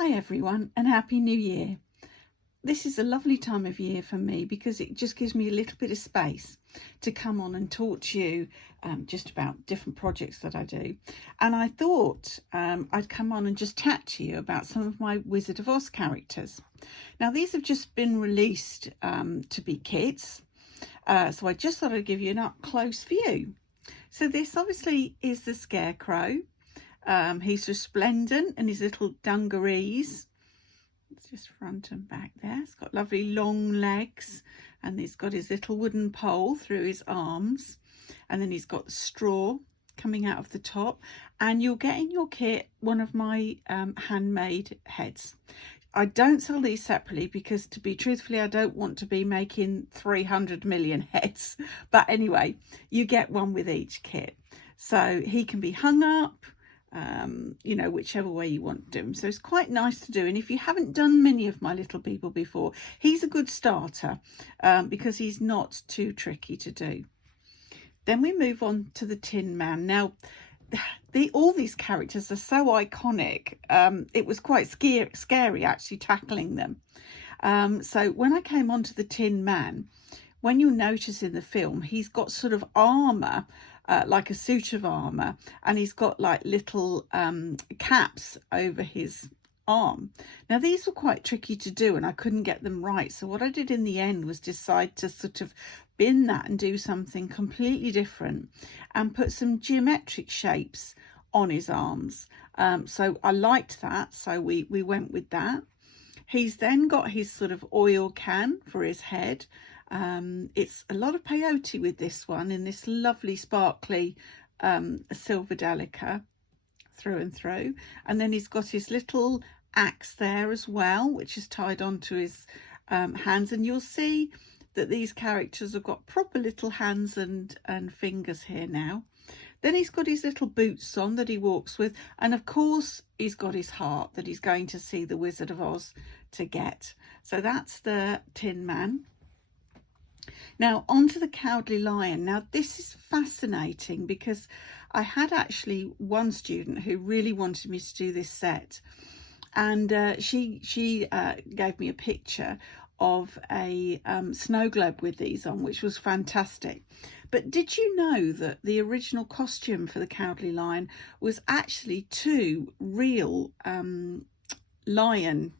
Hi everyone, and Happy New Year. This is a lovely time of year for me because it just gives me a little bit of space to come on and talk to you just about different projects that I do. And I thought I'd come on and just chat to you about some of my Wizard of Oz characters. Now these have just been released to be kits, so I just thought I'd give you an up close view. So this obviously is the Scarecrow. He's resplendent in his little dungarees. It's just front and back there. He's got lovely long legs, and he's got his little wooden pole through his arms, and then he's got the straw coming out of the top, and you'll get in your kit one of my handmade heads. I don't sell these separately because, to be truthfully, I don't want to be making 300 million heads, but anyway, you get one with each kit. So he can be hung up, you know, whichever way you want to do them. So it's quite nice to do. And if you haven't done many of my little people before, he's a good starter because he's not too tricky to do. Then we move on to the Tin Man. Now, all these characters are so iconic. It was quite scary actually tackling them. So when I came onto the Tin Man, when you'll notice in the film, he's got sort of armour, like a suit of armour, and he's got like little caps over his arm. Now these were quite tricky to do and I couldn't get them right, so what I did in the end was decide to sort of bin that and do something completely different and put some geometric shapes on his arms. So I liked that, so we went with that. He's then got his sort of oil can for his head. It's a lot of peyote with this one in this lovely sparkly silver delica through and through, and then he's got his little axe there as well, which is tied onto his hands, and you'll see that these characters have got proper little hands and fingers here now. Then he's got his little boots on that he walks with, and of course he's got his heart that he's going to see the Wizard of Oz to get. So that's the Tin Man. Now onto the Cowardly Lion. Now this is fascinating because I had actually one student who really wanted me to do this set, and she gave me a picture of a snow globe with these on, which was fantastic. But did you know that the original costume for the Cowardly Lion was actually two real lion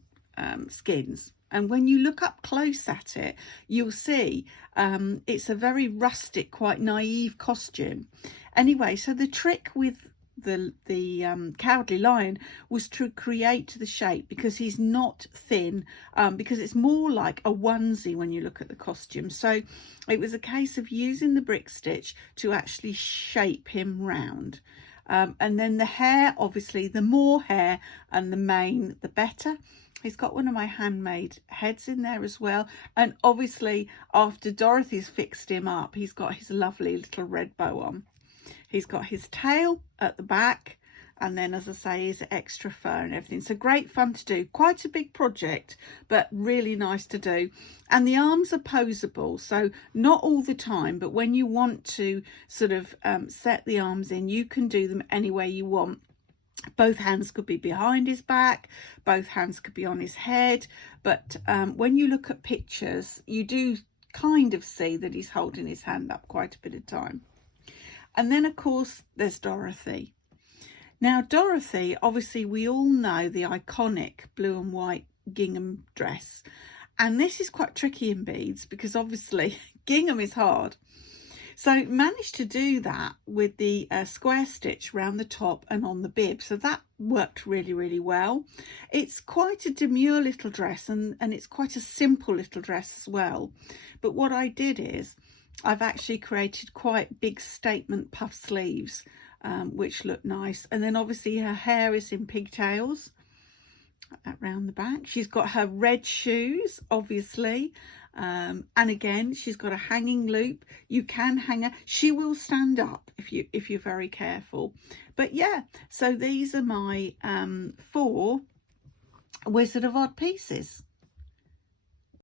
skins? And when you look up close at it, you'll see it's a very rustic, quite naive costume. Anyway, so the trick with the Cowardly Lion was to create the shape, because he's not thin, because it's more like a onesie when you look at the costume. So it was a case of using the brick stitch to actually shape him round. And then the hair, obviously, the more hair and the mane, the better. He's got one of my handmade heads in there as well. And obviously, after Dorothy's fixed him up, he's got his lovely little red bow on. He's got his tail at the back, and then, as I say, his extra fur and everything. So great fun to do. Quite a big project, but really nice to do. And the arms are posable, so not all the time, but when you want to sort of set the arms in, you can do them any way you want. Both hands could be behind his back, both hands could be on his head, but when you look at pictures, you do kind of see that he's holding his hand up quite a bit of time. And then, of course, there's Dorothy. Now, Dorothy, obviously, we all know the iconic blue and white gingham dress. And this is quite tricky in beads because, obviously, gingham is hard. So managed to do that with the square stitch around the top and on the bib. So that worked really, really well. It's quite a demure little dress, and it's quite a simple little dress as well. But what I did is I've actually created quite big statement puff sleeves, which look nice. And then obviously her hair is in pigtails, like that round the back. She's got her red shoes, obviously. And again, she's got a hanging loop. You can hang her. She will stand up if you're very careful. But yeah, so these are my 4 Wizard of Oz pieces.